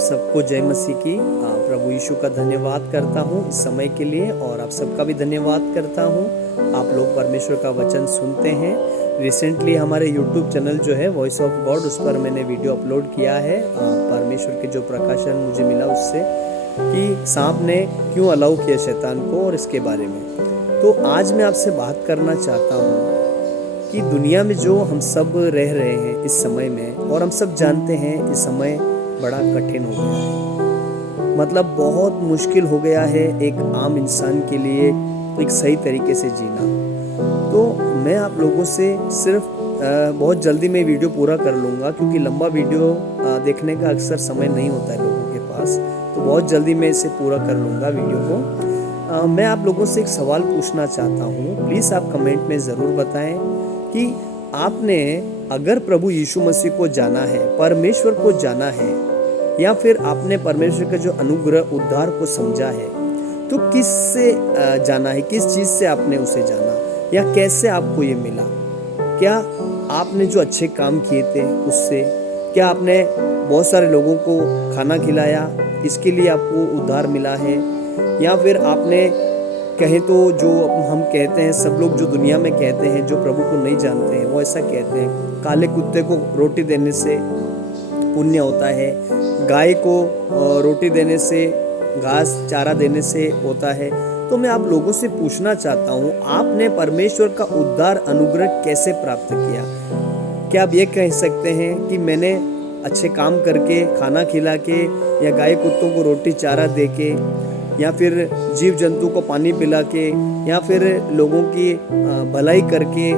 सबको जय मसीह की। प्रभु यीशु का धन्यवाद करता हूँ इस समय के लिए, और आप सबका भी धन्यवाद करता हूँ। आप लोग परमेश्वर का वचन सुनते हैं। रिसेंटली हमारे यूट्यूब चैनल जो है वॉइस ऑफ गॉड, उस पर मैंने वीडियो अपलोड किया है परमेश्वर के जो प्रकाशन मुझे मिला उससे, कि सांप ने क्यों अलाउ किया शैतान को, और इसके बारे में। तो आज मैं आपसे बात करना चाहता हूँ कि दुनिया में जो हम सब रह रहे हैं इस समय में, और हम सब जानते हैं इस समय बड़ा कठिन हो गया है। मतलब बहुत मुश्किल हो गया है एक आम इंसान के लिए एक सही तरीके से जीना। तो मैं आप लोगों से सिर्फ बहुत जल्दी में वीडियो पूरा कर लूँगा, क्योंकि लंबा वीडियो देखने का अक्सर समय नहीं होता है लोगों के पास। तो बहुत जल्दी मैं इसे पूरा कर लूँगा वीडियो को। मैं आप लोगों से एक सवाल पूछना चाहता हूँ। प्लीज़ आप कमेंट में ज़रूर बताएं कि आपने अगर प्रभु यीशु मसीह को जाना है, परमेश्वर को जाना है, या फिर आपने परमेश्वर का जो अनुग्रह उद्धार को समझा है, तो किस से जाना है, किस चीज़ से आपने उसे जाना, या कैसे आपको ये मिला? क्या आपने जो अच्छे काम किए थे उससे? क्या आपने बहुत सारे लोगों को खाना खिलाया, इसके लिए आपको उद्धार मिला है? या फिर आपने कहें तो जो हम कहते हैं, सब लोग जो दुनिया में कहते हैं, जो प्रभु को नहीं जानते हैं, वो ऐसा कहते हैं काले कुत्ते को रोटी देने से पुण्य होता है, गाय को रोटी देने से, घास चारा देने से होता है। तो मैं आप लोगों से पूछना चाहता हूँ, आपने परमेश्वर का उद्धार अनुग्रह कैसे प्राप्त किया? क्या आप ये कह सकते हैं कि मैंने अच्छे काम करके, खाना खिला के, या गाय कुत्तों को रोटी चारा दे के, या फिर जीव जंतु को पानी पिला के, या फिर लोगों की भलाई करके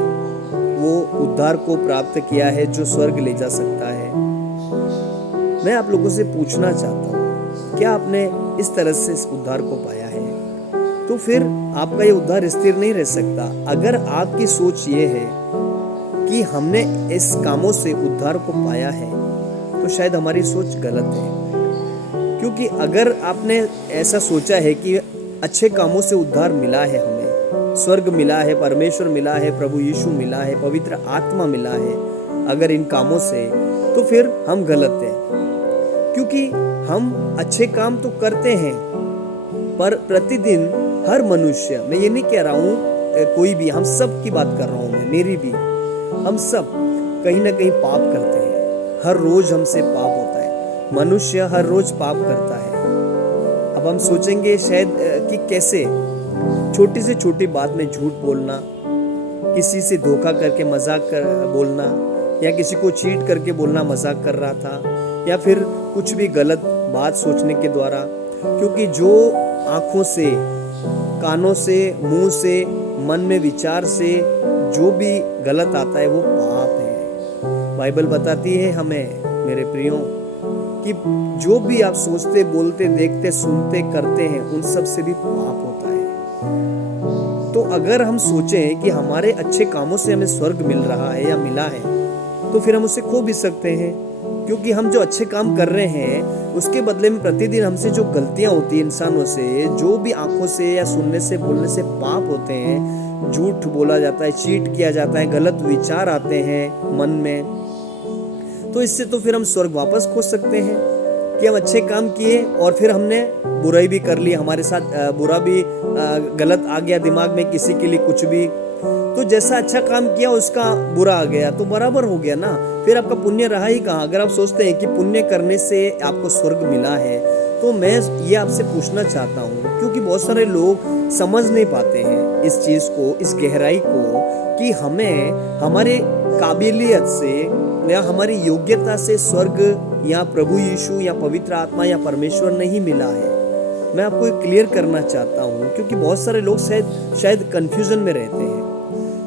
वो उद्धार को प्राप्त किया है जो स्वर्ग ले जा सकता है? मैं आप लोगों से पूछना चाहता हूँ, क्या आपने इस तरह से इस उद्धार को पाया है? तो फिर आपका ये उद्धार स्थिर नहीं रह सकता। अगर आपकी सोच ये है कि हमने इस कामों से उद्धार को पाया है, तो शायद हमारी सोच गलत है। क्योंकि अगर आपने ऐसा सोचा है कि अच्छे कामों से उद्धार मिला है, हमें स्वर्ग मिला है, परमेश्वर मिला है, प्रभु यीशु मिला है, पवित्र आत्मा मिला है, अगर इन कामों से, तो फिर हम गलत हैं। क्योंकि हम अच्छे काम तो करते हैं, पर प्रतिदिन हर मनुष्य, मैं ये नहीं कह रहा हूँ कोई भी, हम सब की बात कर रहा हूँ मैं, मेरी भी, हम सब कहीं ना कहीं पाप करते हैं। हर रोज हमसे पाप होता है, मनुष्य हर रोज पाप करता है। अब हम सोचेंगे शायद कि कैसे छोटी से छोटी बात में झूठ बोलना, किसी से धोखा करके मजाक कर बोलना, या किसी को चीट करके बोलना मजाक कर रहा था, या फिर कुछ भी गलत बात सोचने के द्वारा। क्योंकि जो आंखों से, कानों से, मुंह से, मन में विचार से जो भी गलत आता है वो पाप है। बाइबल बताती है हमें, मेरे प्रियो, कि जो भी आप सोचते, बोलते, देखते, सुनते, करते हैं, उन सब से भी पाप होता है। तो अगर हम सोचें कि हमारे अच्छे कामों से हमें स्वर्ग मिल रहा है या मिला है, तो फिर हम उसे खो भी सकते हैं। क्योंकि हम जो अच्छे काम कर रहे हैं, उसके बदले में प्रतिदिन हमसे जो गलतियां होती हैं इंसानों से, जो भी आंखों से या सुनने से, बोलने से पाप होते हैं, झूठ बोला जाता है, चीट किया जाता है, गलत विचार आते हैं मन में, तो इससे तो फिर हम स्वर्ग वापस खो सकते हैं। कि हम अच्छे काम किए और फिर हमने बुराई भी कर ली, हमारे साथ बुरा भी गलत आ गया दिमाग में, किसी के लिए कुछ भी, तो जैसा अच्छा काम किया उसका बुरा आ गया, तो बराबर हो गया ना। फिर आपका पुण्य रहा ही कहाँ? अगर आप सोचते हैं कि पुण्य करने से आपको स्वर्ग मिला है, तो मैं ये आपसे पूछना चाहता हूँ, क्योंकि बहुत सारे लोग समझ नहीं पाते हैं इस चीज़ को, इस गहराई को, कि हमें हमारे काबिलियत से या हमारी योग्यता से स्वर्ग या प्रभु यीशु या पवित्र आत्मा या परमेश्वर नहीं मिला है। मैं आपको एक क्लियर करना चाहता हूँ, क्योंकि बहुत सारे लोग शायद कंफ्यूजन में रहते हैं।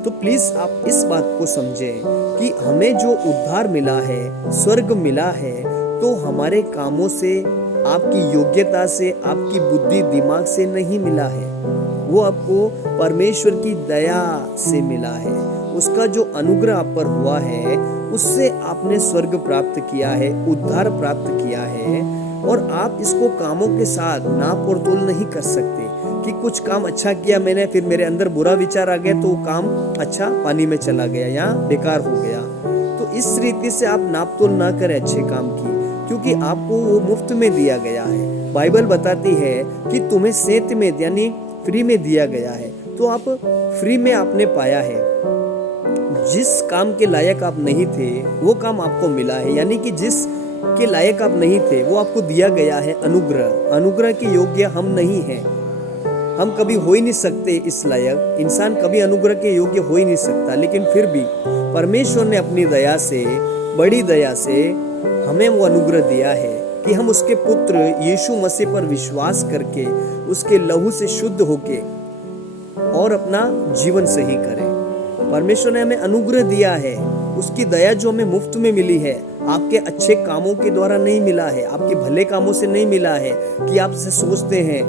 तो प्लीज़ आप इस बात को समझें कि हमें जो उद्धार मिला है, स्वर्ग मिला है, तो हमारे कामों से, आपकी योग्यता से, आपकी बुद्धि दिमाग से नहीं मिला है। वो आपको परमेश्वर की दया से मिला है। उसका जो अनुग्रह आप पर हुआ है, उससे आपने स्वर्ग प्राप्त किया है, उद्धार प्राप्त किया है। और आप इसको कामों के साथ नाप और तोल नहीं कर सकते कि कुछ काम अच्छा किया मैंने, फिर मेरे अंदर बुरा विचार आ गया, तो वो काम अच्छा पानी में चला गया या बेकार हो गया। तो इस रीति से आप नाप तोल ना करें अच्छे काम की। क्योंकि आपको वो मुफ्त में दिया गया है। बाइबल बताती है कि तुम्हें सेंत में यानी फ्री में दिया गया है, तो आप फ्री में आपने पाया है। जिस काम के लायक आप नहीं थे वो काम आपको मिला है, यानी कि जिस के लायक आप नहीं थे वो आपको दिया गया है। अनुग्रह, अनुग्रह के योग्य हम नहीं हैं, हम कभी हो ही नहीं सकते इस लायक। इंसान कभी अनुग्रह के योग्य हो ही नहीं सकता, लेकिन फिर भी परमेश्वर ने अपनी दया से, बड़ी दया से हमें वो अनुग्रह दिया है कि हम उसके पुत्र यीशु मसीह पर विश्वास करके उसके लहू से शुद्ध होके और अपना जीवन सही करें। परमेश्वर ने हमें अनुग्रह दिया है, उसकी दया जो हमें मुफ्त में मिली है, आपके अच्छे कामों के द्वारा नहीं मिला है, आपके भले कामों से नहीं मिला है कि आप से सोचते हैं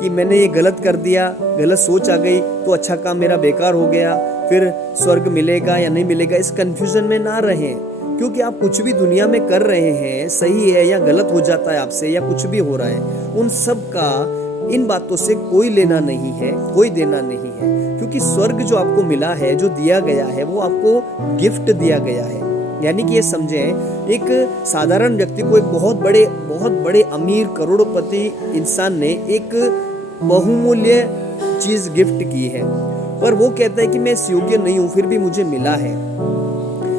कि मैंने ये गलत कर दिया, गलत सोच आ गई तो अच्छा काम मेरा बेकार हो गया, फिर स्वर्ग मिलेगा या नहीं मिलेगा, इस कंफ्यूजन में ना रहें। क्योंकि आप कुछ भी दुनिया में कर रहे हैं, सही है या गलत हो जाता है आपसे या कुछ भी हो रहा है, उन सब का इन बातों से कोई लेना नहीं है, कोई देना नहीं है। क्योंकि स्वर्ग जो आपको मिला है, जो दिया गया है, वो आपको गिफ्ट दिया गया है। यानी कि ये समझें, एक साधारण व्यक्ति को एक बहुत बड़े अमीर करोड़पति इंसान ने एक बहुमूल्य चीज गिफ्ट की है, पर वो कहता है कि मैं इस योग्य नहीं हूं, फिर भी मुझे मिला है।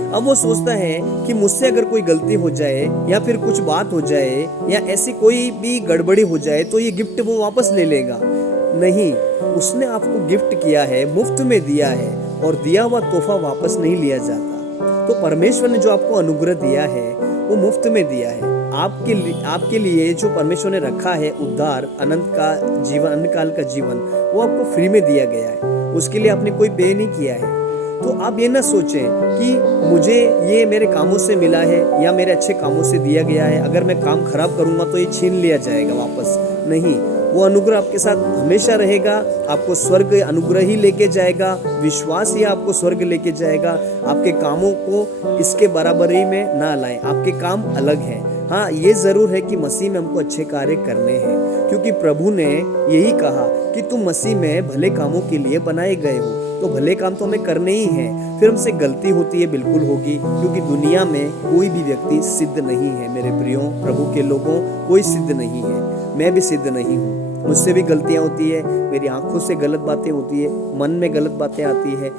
अब वो सोचता है कि मुझसे अगर कोई गलती हो जाए या फिर कुछ बात हो जाए या ऐसी कोई भी गड़बड़ी हो जाए तो ये गिफ्ट वो वापस ले लेगा। नहीं, उसने आपको गिफ्ट किया है, मुफ्त में दिया है, और दिया हुआ तोहफा वापस नहीं लिया जाता। तो परमेश्वर ने जो आपको अनुग्रह दिया है वो मुफ्त में दिया है। आपके लिए जो परमेश्वर ने रखा है उद्धार, अनंत का जीवन, अनंत काल का जीवन, वो आपको फ्री में दिया गया है। उसके लिए आपने कोई पे नहीं किया है। तो आप ये ना सोचें कि मुझे ये मेरे कामों से मिला है या मेरे अच्छे कामों से दिया गया है, अगर मैं काम खराब करूंगा तो ये छीन लिया जाएगा वापस। नहीं, वो अनुग्रह आपके साथ हमेशा रहेगा, आपको स्वर्ग अनुग्रह ही लेके जाएगा, विश्वास ही आपको स्वर्ग लेके जाएगा। आपके कामों को इसके बराबरी में ना लाएं, आपके काम अलग हैं। हाँ, ये जरूर है कि मसीह में हमको अच्छे कार्य करने हैं, क्योंकि प्रभु ने यही कहा कि तुम मसीह में भले कामों के लिए बनाए गए हो, तो भले काम तो हमें करने ही हैं। फिर हमसे गलती होती है, बिल्कुल होगी, क्योंकि दुनिया में कोई भी व्यक्ति सिद्ध नहीं है। मेरे प्रियो, प्रभु के लोगों, कोई सिद्ध नहीं है, मैं भी सिद्ध नहीं हूँ। मुझसे भी गलतियाँ होती है, मेरी आंखों से गलत बातें होती है, मन में गलत बातें आती है,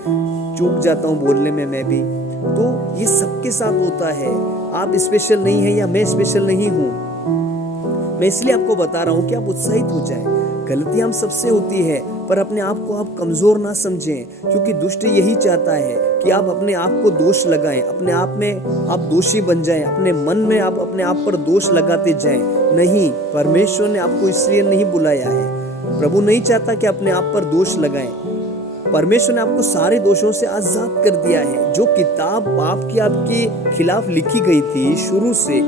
चूक जाता हूँ बोलने में मैं भी। तो ये सबके साथ होता है। आप स्पेशल नहीं है या मैं स्पेशल नहीं हूँ। मैं इसलिए आपको बता रहा हूँ कि आप उत्साहित हो जाए। गलतियां हम सबसे होती है, पर अपने आप को आप कमजोर ना समझें, क्योंकि दुष्ट यही चाहता है कि आप अपने आप को दोष लगाएं, अपने आप में आप दोषी बन जाएं, अपने मन में आप अपने आप पर दोष लगाते जाएं। नहीं, परमेश्वर ने आपको इसलिए नहीं बुलाया है। प्रभु नहीं चाहता कि अपने आप पर दोष लगाएं। परमेश्वर ने आपको सारे दोषों से आजाद कर दिया है। जो किताब पाप की आपके खिलाफ लिखी गई थी शुरू से,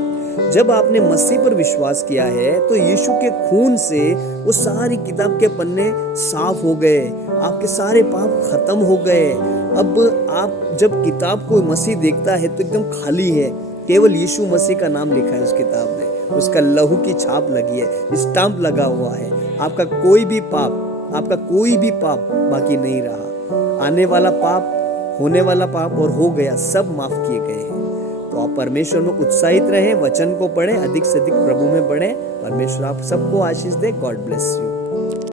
जब आपने मसीह पर विश्वास किया है तो यीशु के खून से वो सारी किताब के पन्ने साफ हो गए, आपके सारे पाप खत्म हो गए। अब आप जब किताब को मसीह देखता है तो एकदम खाली है, केवल यीशु मसीह का नाम लिखा है उस किताब में, उसका लहू की छाप लगी है, स्टाम्प लगा हुआ है। आपका कोई भी पाप बाकी नहीं रहा। आने वाला पाप, होने वाला पाप और हो गया, सब माफ किए गए हैं। तो आप परमेश्वर में उत्साहित रहें, वचन को पढ़ें, अधिक से अधिक प्रभु में बढ़ें। परमेश्वर आप सबको आशीष दे। God bless you.